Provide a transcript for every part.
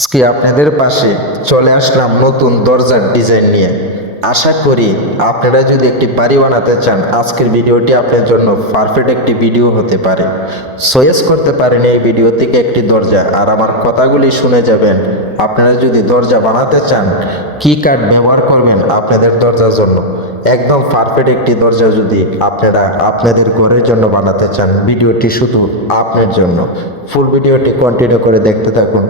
আজকে আপনাদের পাশে চলে আসলাম নতুন দরজার ডিজাইন নিয়ে। আশা করি আপনারা যদি একটি বাড়ি বানাতে চান, আজকের ভিডিওটি আপনার জন্য পারফেক্ট একটি ভিডিও হতে পারে। সয়েস করতে পারেন এই ভিডিও থেকে একটি দরজা। আর আমার কথাগুলি শুনে যাবেন। আপনারা যদি দরজা বানাতে চান, কি কাঠ ব্যবহার করবেন আপনাদের দরজার জন্য? একদম পারফেক্ট একটি দরজা যদি আপনারা আপনাদের ঘরের জন্য বানাতে চান, ভিডিওটি শুধু আপনার জন্য। ফুল ভিডিওটি কন্টিনিউ করে দেখতে থাকুন।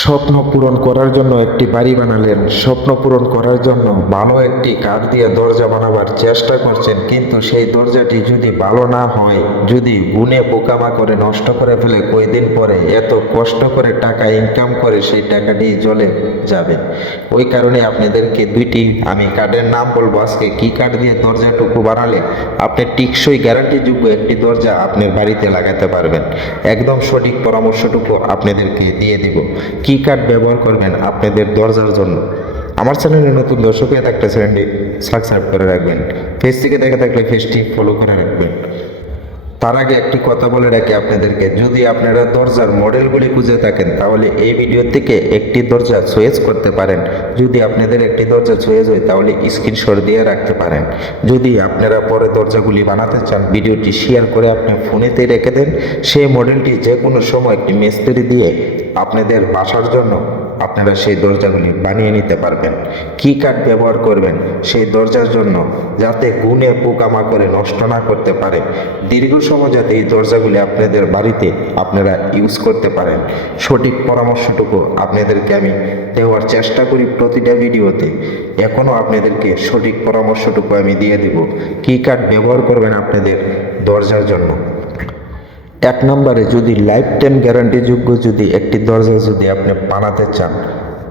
স্বপ্ন পূরণ করার জন্য একটি বাড়ি বানালেন। স্বপ্ন পূরণ করার জন্য ভালো একটি কাঠ দিয়ে দরজা বানাবার চেষ্টা করছেন, কিন্তু সেই দরজাটি যদি ভালো না হয়, যদি গুনে পোকামা করে নষ্ট করে ফেলে কয়দিন পরে এত কষ্ট করে টাকা ইনকাম করে সেই টাকাটি জলে যাবে। ওই কারণে আপনাদেরকে দুইটি, আমি কার্ডের নাম বলব, আজকে কি কাঠ দিয়ে দরজাটুকু বানালে আপনি টিকসই গ্যারান্টিযোগ্য একটি দরজা আপনার বাড়িতে লাগাতে পারবেন। একদম সঠিক পরামর্শটুকু আপনাদেরকে দিয়ে দিব। কি কার্ড ব্যবহার করবেন আপনাদের দরজার জন্য? আমার চ্যানেলে নতুন দর্শক হয়ে থাকলে চ্যানেলটি সাবস্ক্রাইব করে রাখবেন। ফেস থেকে দেখা থাকলে ফেসটি ফলো করে রাখবেন। তার আগে একটি কথা বলে রাখি আপনাদেরকে। যদি আপনারা দরজার মডেলগুলি খুঁজে থাকেন, তাহলে এই ভিডিও থেকে একটি দরজা চয়েস করতে পারেন। যদি আপনাদের একটি দরজা চয়েস হয়, তাহলে স্ক্রিনশট দিয়ে রাখতে পারেন। যদি আপনারা পরে দরজাগুলি বানাতে চান, ভিডিওটি শেয়ার করে আপনি ফোনেতে রেখে দেন। সেই মডেলটি যে কোনো সময় একটি মিস্ত্রি দিয়ে আপনাদের বাসার জন্য আপনারা সেই দরজাগুলি বানিয়ে নিতে পারবেন। কি কাঠ ব্যবহার করবেন সেই দরজার জন্য যাতে গুনে পোকামা করে নষ্ট না করতে পারে। দীর্ঘ সময় যাতে এই দরজাগুলি আপনাদের বাড়িতে আপনারা ইউজ করতে পারেন। সঠিক পরামর্শটুকু আপনাদেরকে আমি দেওয়ার চেষ্টা করি প্রতিটা ভিডিওতে। এখনও আপনাদেরকে সঠিক পরামর্শটুকু আমি দিয়ে দেব। কি কাঠ ব্যবহার করবেন আপনাদের দরজার জন্য। এক নম্বরে যদি লাইফ টাইম গ্যারান্টিযোগ্য যদি একটি দরজা যদি আপনি বানাতে চান,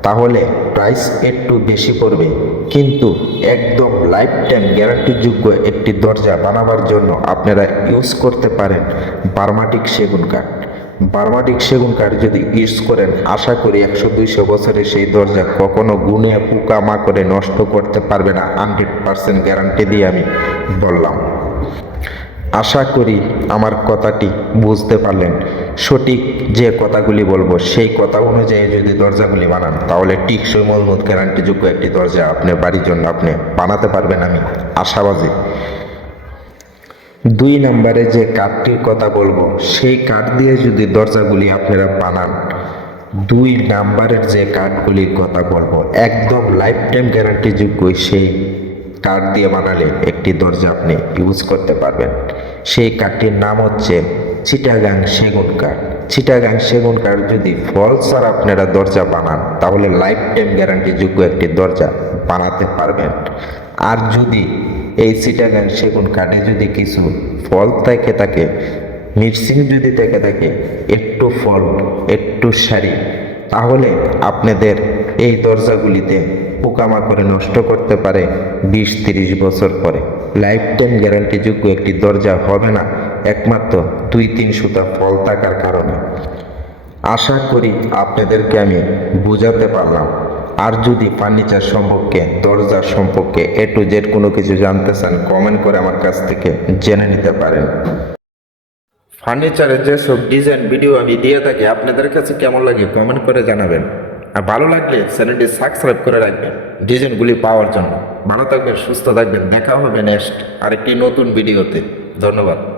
তাহলে প্রাইস একটু বেশি পড়বে। কিন্তু একদম লাইফ টাইম গ্যারান্টিযোগ্য একটি দরজা বানাবার জন্য আপনারা ইউজ করতে পারেন বার্মাটিক সেগুন কাঠ। বার্মাটিক সেগুন কাঠ যদি ইউজ করেন, আশা করি একশো দুইশো বছরে সেই দরজা কখনো গুনে পোকা মা করে নষ্ট করতে পারবে না। হান্ড্রেড পার্সেন্ট গ্যারান্টি দিয়ে আমি বললাম। আশা করি আমার কথাটি বুঝতে পারলেন। সঠিক যে কথাগুলি বলব, সেই কথা অনুযায়ী যদি দরজাগুলি বানান, তাহলে টিকসই মজবুত গ্যারান্টিযোগ্য একটি দরজা আপনার বাড়ির জন্য আপনি বানাতে পারবেন আমি আশাবাদী। দুই নম্বরে যে কাঠটির কথা বলব, সেই কাঠ দিয়ে যদি দরজাগুলি আপনারা বানান, দুই নাম্বারের যে কাঠগুলির কথা বলব, একদম লাইফ টাইম গ্যারান্টিযোগ্য সেই কাঠ দিয়ে বানালে একটি দরজা আপনি ইউজ করতে পারবেন। সেই কাঠটির নাম হচ্ছে চিটাগাং সেগুন কাঠ। চিটাগাং সেগুন কাঠ যদি ফল ছাড়া আপনারা দরজা বানান, তাহলে লাইফ টাইম গ্যারান্টিযোগ্য একটি দরজা বানাতে পারবেন। আর যদি এই চিটাগাং সেগুন কাঠে যদি কিছু ফল থেকে থাকে, মিক্সিং যদি থেকে থাকে, একটু ফল, একটু সারি, তাহলে আপনাদের এই দরজাগুলিতে পোকামাকড়ে নষ্ট করতে পারে বিশ তিরিশ বছর পরে। লাইফ টাইম গ্যারান্টিযোগ্য একটি দরজা হবে না, একমাত্র দুই তিন সুতা ফল থাকার কারণে। আশা করি আপনাদেরকে আমি বোঝাতে পারলাম। আর যদি ফার্নিচার সম্পর্কে, দরজা সম্পর্কে এ টু জেড কোনো কিছু জানতে চান কমেন্ট করে আমার কাছ থেকে জেনে নিতে পারেন। ফার্নিচারের যেসব ডিজাইন ভিডিও আমি দিয়ে থাকি, আপনাদের কাছে কেমন লাগে কমেন্ট করে জানাবেন। আর ভালো লাগলে চ্যানেলটি সাবস্ক্রাইব করে রাখবেন। ডিজাইনগুলি পাওয়ার জন্য। ভালো থাকবেন, সুস্থ থাকবেন। দেখা হবে নেক্সট আরেকটি নতুন ভিডিওতে। ধন্যবাদ।